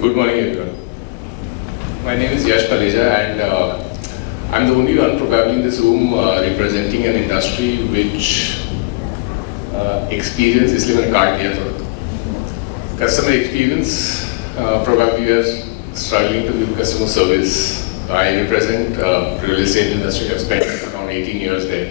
Good morning, everyone. My name is Yash Paleja, and I'm the only one probably in this room representing an industry which experience इसलिए मैंने काट दिया थोड़ा customer experience. Probably we are struggling to give customer service. I represent real estate industry. I've spent around 18 years there.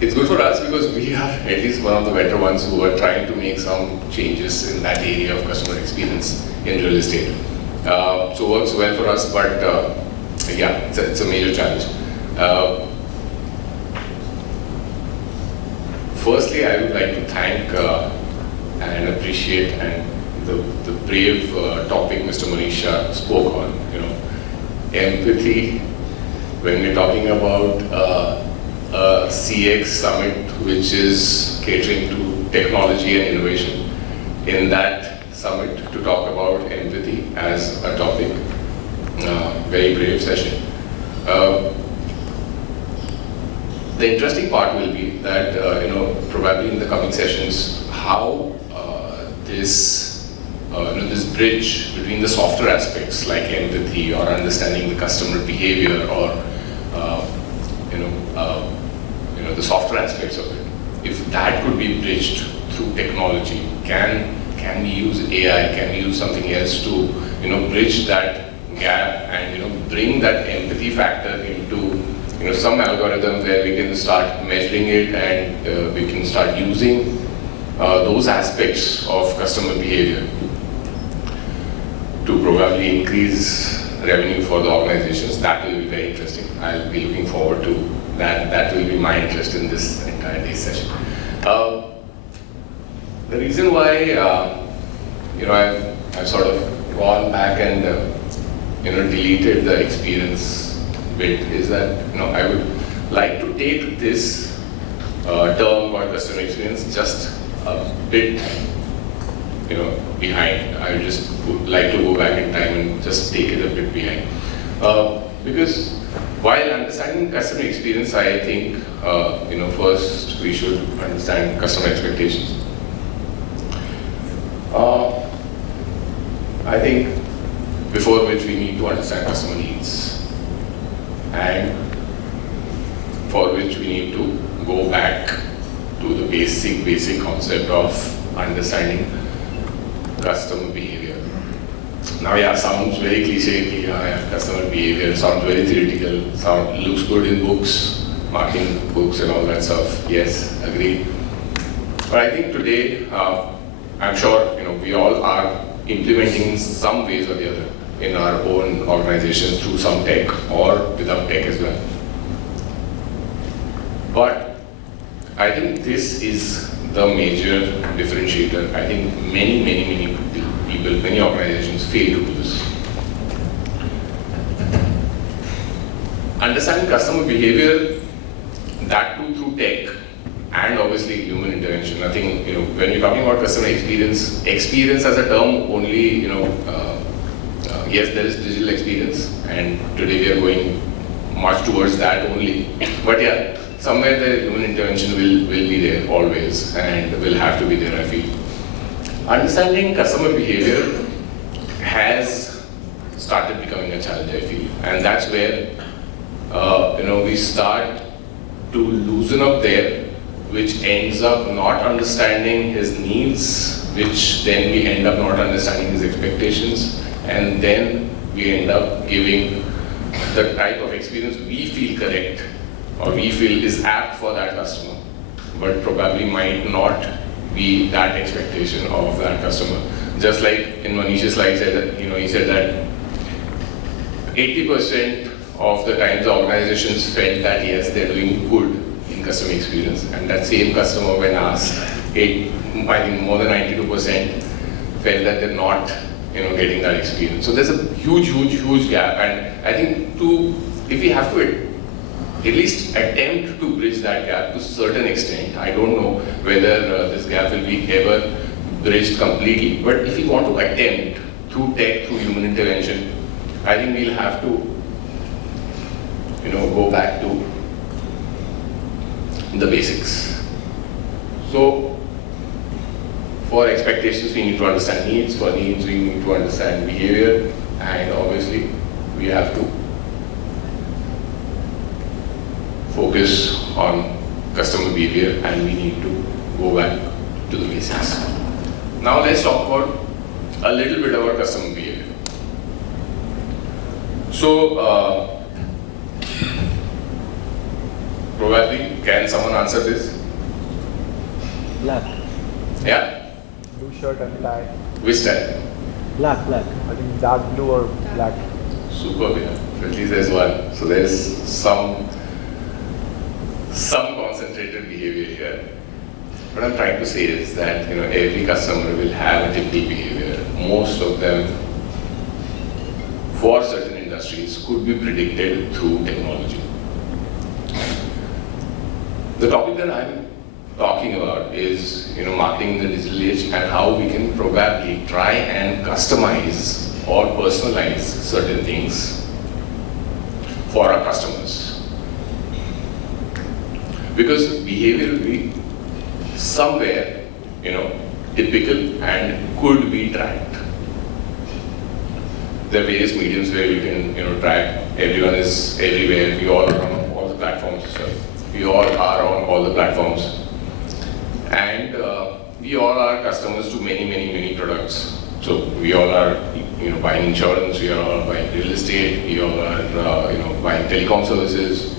It's good for us because we are at least one of the better ones who are trying to make some changes in that area of customer experience in real estate. So works well for us, but yeah, it's a major challenge. Firstly, I would like to thank and appreciate the brave topic Mr. Manisha spoke on. You know, empathy. When we're talking about a CX summit which is catering to technology and innovation. In that summit, to talk about empathy as a topic, very brave session. The interesting part will be that, probably in the coming sessions, how this bridge between the softer aspects like empathy or understanding the customer behavior or the softer aspects of it, if that could be bridged through technology, can we use AI, can we use something else to bridge that gap and bring that empathy factor into some algorithm where we can start measuring it and we can start using those aspects of customer behavior to probably increase revenue for the organizations. That will be very interesting. I'll be looking forward to that. That will be my interest in this entire day session. The reason why I've sort of gone back and deleted the experience bit is that I would like to take this term called customer experience just a bit behind. I would just like to go back in time and just take it a bit behind. Because while understanding customer experience, I think first we should understand customer expectations. I think before which we need to understand customer needs, and for which we need to go back to the basic concept of understanding customer behavior. Now, yeah, sounds very cliche, customer behavior, sounds very theoretical, looks good in books, marketing books and all that stuff. Yes, agreed. But I think today, I'm sure we all are implementing in some ways or the other in our own organizations through some tech or without tech as well. But I think this is the major differentiator. I think many people, many organizations fail to do this. Understanding customer behavior, that too through tech and obviously human intervention. I think when you're talking about customer experience as a term only, yes, there is digital experience, and today we are going much towards that only. But yeah, somewhere the human intervention will be there always and will have to be there, I feel. Understanding customer behavior has started becoming a challenge, I feel. And that's where we start to loosen up there, which ends up not understanding his needs, which then we end up not understanding his expectations, and then we end up giving the type of experience we feel correct or we feel is apt for that customer, but probably might not be that expectation of that customer. Just like in Manish's slide said, he said that 80% of the times the organizations felt that yes, they're doing good in customer experience, and that same customer when asked, I think more than 92% felt that they're not getting that experience. So there's a huge gap, and I think if we have to at least attempt to bridge that gap to a certain extent, I don't know whether this gap will be ever bridged completely, but if we want to attempt through tech, through human intervention, I think we'll have to go back to the basics. So For expectations, we need to understand needs. For needs, we need to understand behavior. And obviously, we have to focus on customer behavior, and we need to go back to the basics. Now let's talk about a little bit about customer behavior. So, probably, can someone answer this? Black. Yeah? Blue shirt and tie. Which type? Black. I think dark blue or black. Superb, yeah. At least there's one. So there's some concentrated behavior here. What I'm trying to say is that every customer will have a typical behavior. Most of them, for certain industries, could be predicted through technology. The topic that I'm talking about is marketing in the digital age and how we can probably try and customize or personalize certain things for our customers. Because behavior will be somewhere, typical and could be tracked. There are various mediums where you can, track. Everyone is everywhere. We all are on all the platforms. We all are on all the platforms. And we all are customers to many products. So we all are, buying insurance. We are all buying real estate. We all are, buying telecom services,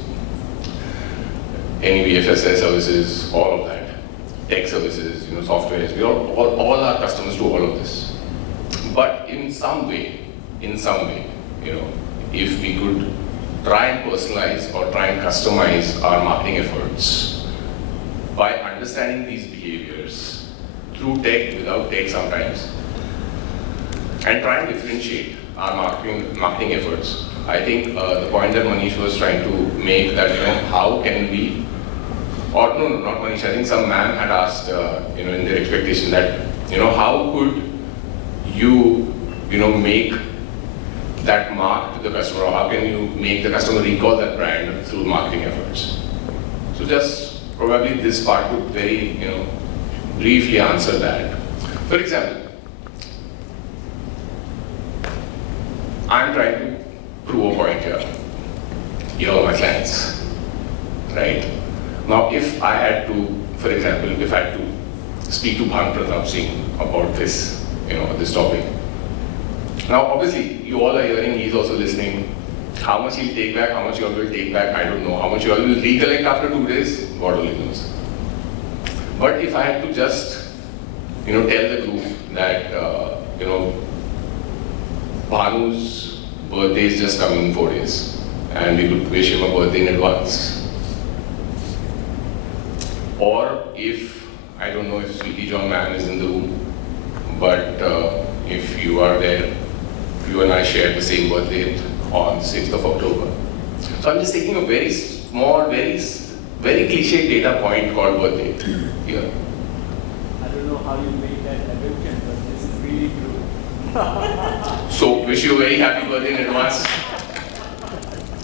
any BFSI services, all of that. Tech services, softwares. We all are customers to all of this. But in some way, if we could try and personalize or try and customize our marketing efforts by understanding these behaviors through tech, without tech sometimes, and try and differentiate our marketing efforts. I think the point that Manish was trying to make, that how can we, or no, not Manish, I think some ma'am had asked in their expectation that how could you make that mark to the customer, or how can you make the customer recall that brand through marketing efforts? So just probably this part would very briefly answer that. For example, I'm trying to prove a point here. You're my clients, right? Now, if I had to, for example, if I had to speak to Bhan Pratap Singh about this, this topic. Now, obviously, you all are hearing, he's also listening. How much he'll take back, how much you all will take back, I don't know. How much you all will recollect after 2 days, God only knows. But if I had to just, tell the group that, Bhanu's birthday is just coming in 4 days, and we could wish him a birthday in advance. Or if, I don't know if Sweetie John ma'am is in the room, but if you are there, you and I shared the same birthday on 6th of October. So I'm just taking a very small, very cliche data point called birth date here. I don't know how you made that assumption, but this is really true. So wish you a very happy birthday in advance.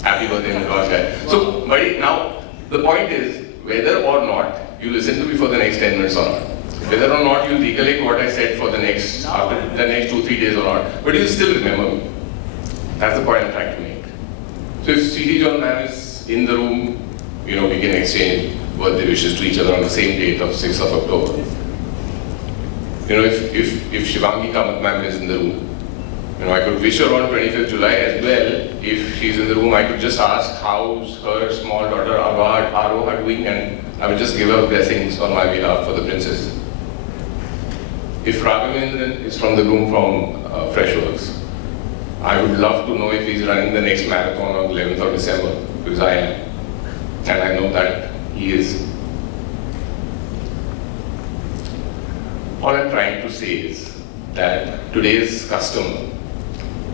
Happy birthday in advance, guys. So, buddy, now the point is, whether or not you listen to me for the next 10 minutes or not, whether or not you recollect what I said for the next, after the next 2-3 days or not, but you still remember me. That's the point I'm trying to make. So if Sweetie John ma'am is in the room, we can exchange birthday wishes to each other on the same date of 6th of October. If Shivangi Kamath ma'am is in the room, I could wish her on 25th July as well. If she's in the room, I could just ask how's her small daughter Aroha doing, and I would just give her blessings on my behalf for the princess. If Raghavendran is from the room from Freshworks, I would love to know if he's running the next marathon on 11th of December, because I am. And I know that he is. All I'm trying to say is that today's customer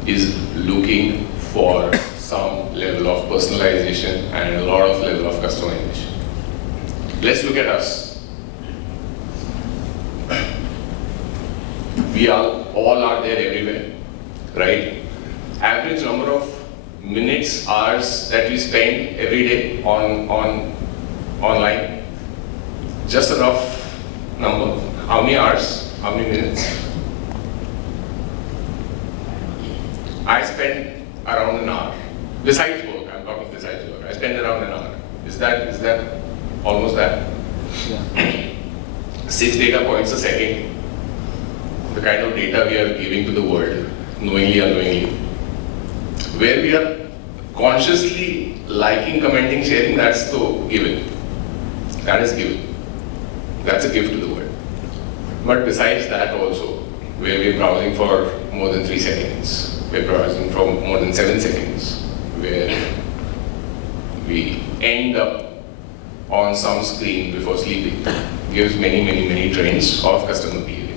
is looking for some level of personalization and a lot of level of customization. Let's look at us. We all are there everywhere, right? Average number of minutes, hours that we spend every day online. Just a rough number. How many hours? How many minutes? I spend around an hour. Besides work, I'm talking besides work. I spend around an hour. Is that almost that? Yeah. 6 data points a second. The kind of data we are giving to the world, knowingly, unknowingly. Where we are consciously liking, commenting, sharing, that's the given. That is given. That's a gift to the world. But besides that also, where we're browsing for more than 3 seconds, we're browsing for more than 7 seconds, where we end up on some screen before sleeping, gives many trends of customer behavior.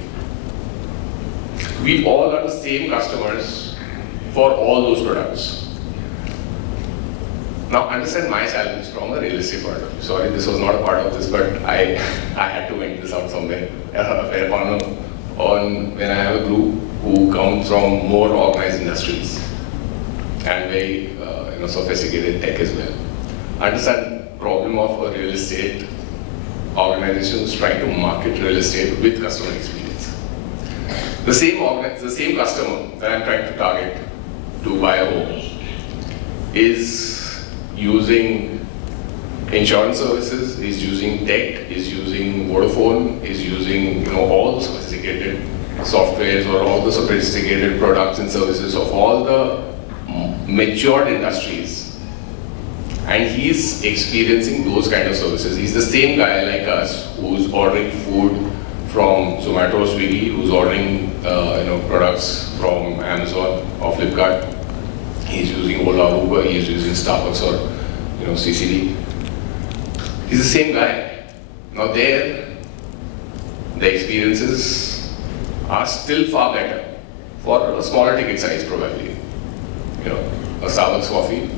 We all are the same customers for all those products. Now understand my challenge from a real estate point of view. Sorry, this was not a part of this, but I had to vent this out somewhere. On when I have a group who comes from more organized industries and very sophisticated tech as well. Understand problem of a real estate organization who's trying to market real estate with customer experience. The same customer that I'm trying to target to buy a home is using insurance services, is using tech, is using Vodafone, is using all the sophisticated softwares or all the sophisticated products and services of all the matured industries, and he's experiencing those kind of services. He's the same guy like us who's ordering food from Zomato or Swiggy, who's ordering products from Amazon or Flipkart. He's using Ola, Uber, he's using Starbucks or CCD. He's the same guy. Now there, the experiences are still far better for a smaller ticket size probably. A Starbucks coffee,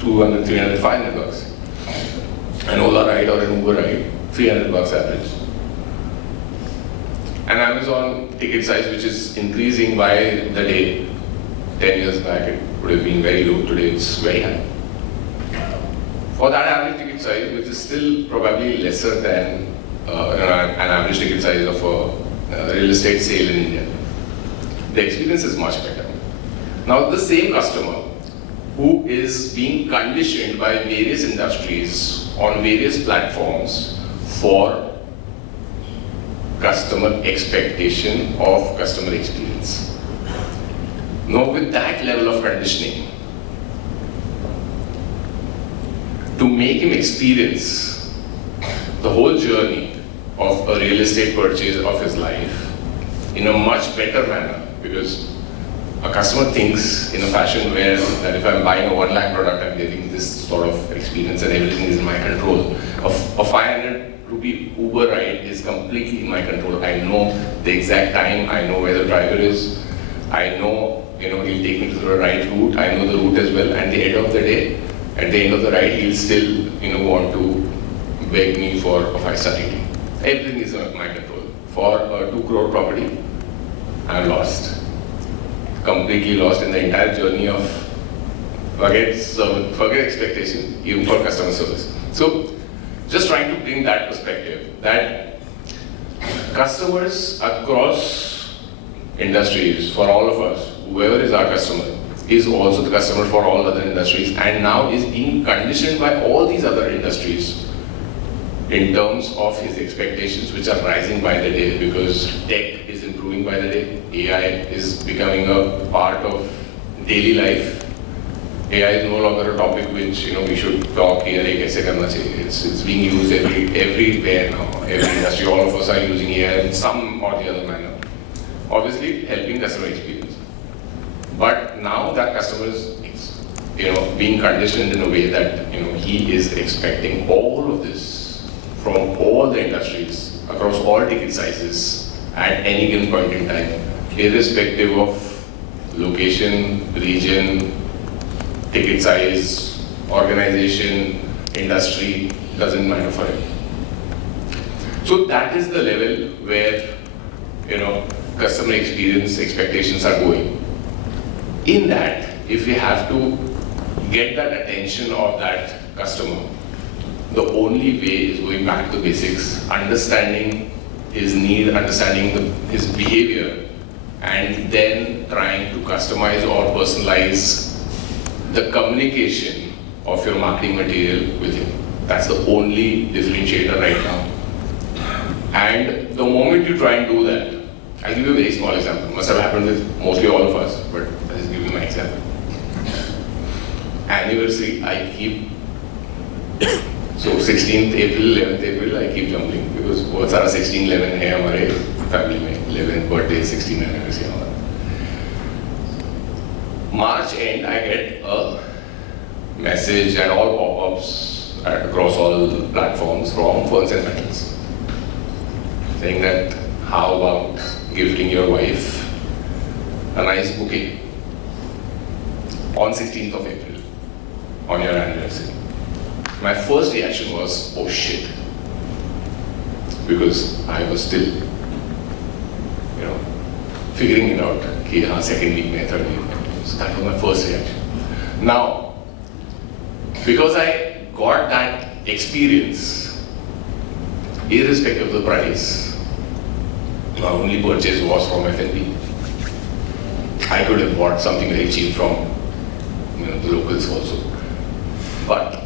200, 300, 500 bucks. An Ola ride or an Uber ride, 300 bucks average. An Amazon ticket size which is increasing by the day. 10 years back it would have been very low, today it's very high. For that average ticket size, which is still probably lesser than an average ticket size of a real estate sale in India, the experience is much better. Now the same customer who is being conditioned by various industries on various platforms for customer expectation of customer experience. Now with that level of conditioning, to make him experience the whole journey of a real estate purchase of his life in a much better manner, because a customer thinks in a fashion where that if I'm buying a 1 lakh product, I'm getting this sort of experience and everything is in my control. A 500 rupee Uber ride is completely in my control. I know the exact time, I know where the driver is, I know he'll take me to the right route, I know the route as well, and at the end of the day, at the end of the ride, he'll still want to beg me for a 5-star rating. Everything is in my control. For a 2 crore property, I'm lost. Completely lost in the entire journey of forget expectation, even for customer service. So, just trying to bring that perspective that customers across industries, for all of us, whoever is our customer, is also the customer for all other industries, and now is being conditioned by all these other industries in terms of his expectations, which are rising by the day because tech is improving by the day. AI is becoming a part of daily life. AI is no longer a topic which we should talk here. It's being used everywhere now. Every industry, all of us are using AI in some or the other manner. Obviously, helping customer experience. But now that customer is being conditioned in a way that he is expecting all of this from all the industries across all ticket sizes at any given point in time, irrespective of location, region, ticket size, organization, industry, doesn't matter for him. So that is the level where customer experience expectations are going. In that, if we have to get that attention of that customer, the only way is going back to basics, understanding his need, understanding his behavior, and then trying to customize or personalize the communication of your marketing material with him. That's the only differentiator right now. And the moment you try and do that, I'll give you a very small example. Must have happened with mostly all of us, but I'll just give you my example. Anniversary, I keep, so 16th April, 11th April, I keep jumping because बहुत सारा 16, 11 है हमारे family में, 11th birthday, 16th anniversary हमारा. March end, I get a message and all pop-ups across all platforms from Ferns and Metals saying that how about gifting your wife a nice bouquet on 16th of April on your anniversary. My first reaction was, oh shit, because I was still, figuring it out. कि हाँ, second week में, third week में. So that was my first reaction. Now, because I got that experience, irrespective of the price, my only purchase was from F&B. I could have bought something very cheap from the locals also. But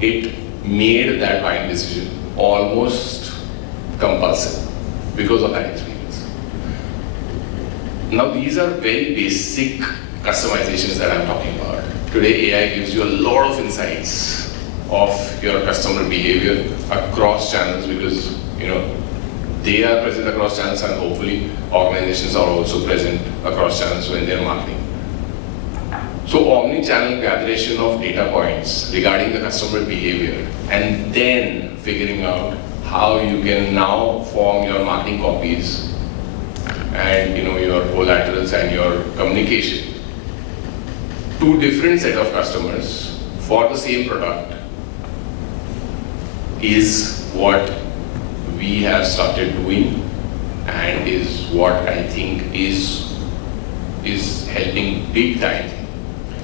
it made that buying decision almost compulsive because of that experience. Now these are very basic customizations that I'm talking about. Today AI gives you a lot of insights of your customer behavior across channels because they are present across channels and hopefully organizations are also present across channels when they're marketing. So omni-channel gatheration of data points regarding the customer behavior and then figuring out how you can now form your marketing copies and your collaterals and your communication to different set of customers for the same product is what we have started doing and is what I think is helping big time.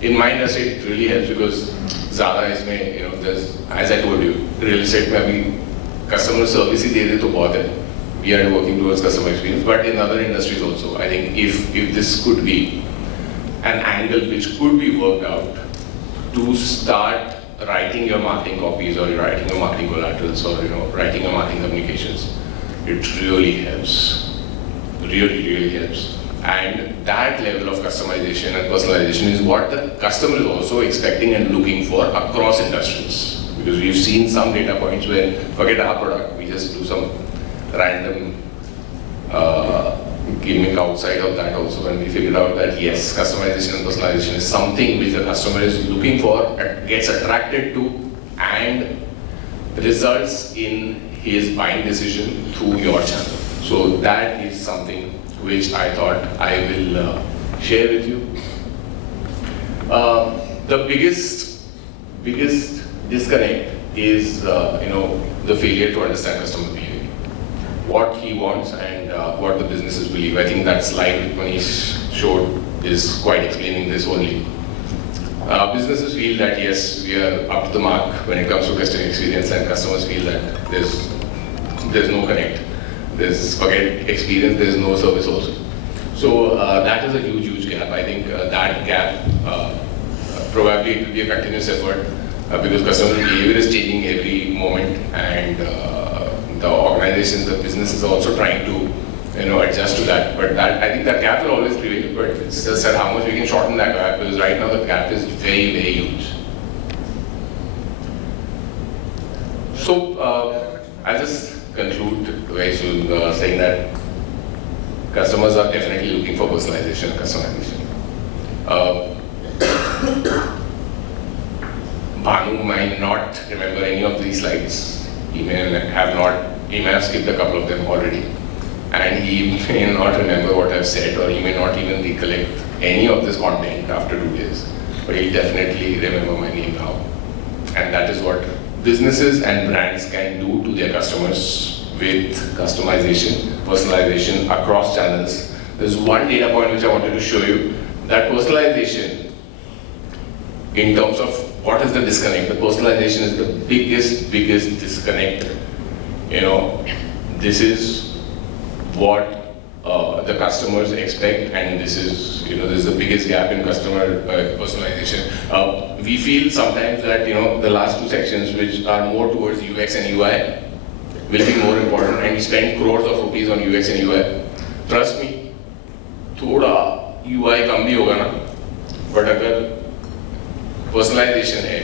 In my industry, it really helps because ज़्यादा इसमें there's, as I told you, real estate में अभी customer service ही दे दे तो बहुत है. We are working towards customer experience, but in other industries also, I think if this could be an angle which could be worked out to start writing your marketing copies or writing your marketing collaterals or writing your marketing communications, it really helps. Really helps. And that level of customization and personalization is what the customer is also expecting and looking for across industries. Because we've seen some data points where, forget our product, we just do some random gimmick outside of that also, and we figured out that yes, customization and personalization is something which the customer is looking for, gets attracted to, and results in his buying decision through your channel. So that is something which I thought I will share with you. The biggest disconnect is the failure to understand customer behavior, what he wants and what the businesses believe. I think that slide which Manish showed is quite explaining this only. Businesses feel that yes, we are up to the mark when it comes to customer experience, and customers feel that there's no connect. There's forget experience, there's no service also. So that is a huge gap. I think that gap probably it will be a continuous effort because customer behavior is changing every moment, and the organizations, the businesses are also trying to adjust to that. But that I think that gap will always prevail. But it's just that how much we can shorten that gap, because right now the gap is very huge. So I'll just conclude very soon saying that customers are definitely looking for personalization and customization. Bhanu might not remember any of these slides. He may have skipped a couple of them already. And he may not remember what I've said, or he may not even recollect any of this content after 2 days. But he'll definitely remember my name now. And that is what businesses and brands can do to their customers with customization, personalization across channels. There's one data point which I wanted to show you, that personalization, in terms of what is the disconnect, the personalization is the biggest disconnect, this is what the customers expect, and this is the biggest gap in customer personalization. We feel sometimes that the last two sections, which are more towards UX and UI, will be more important, and we spend crores of rupees on UX and UI. Trust me, थोड़ा UI कम भी होगा ना, but अगर personalization है,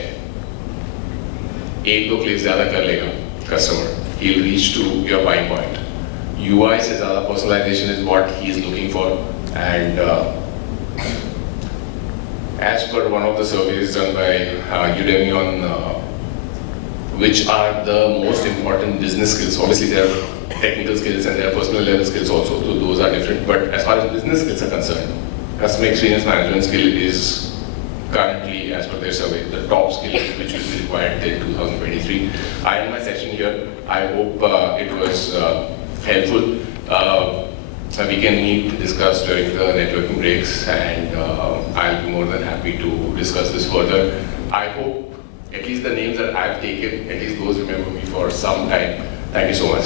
एक दो click ज़्यादा कर लेगा customer, he'll reach to your buying point. UI से ज़्यादा personalization is what he is looking for, and as per one of the surveys done by Udemy on which are the most important business skills. Obviously, there are technical skills and there are personal level skills also, so those are different. But as far as business skills are concerned, customer experience management skill is currently, as per their survey, the top skill which will be required till 2023. I end my session here. I hope it was helpful. We can meet, discuss during the networking breaks, and I'll be more than happy to discuss this further. I hope at least the names that I've taken, at least those remember me for some time. Thank you so much.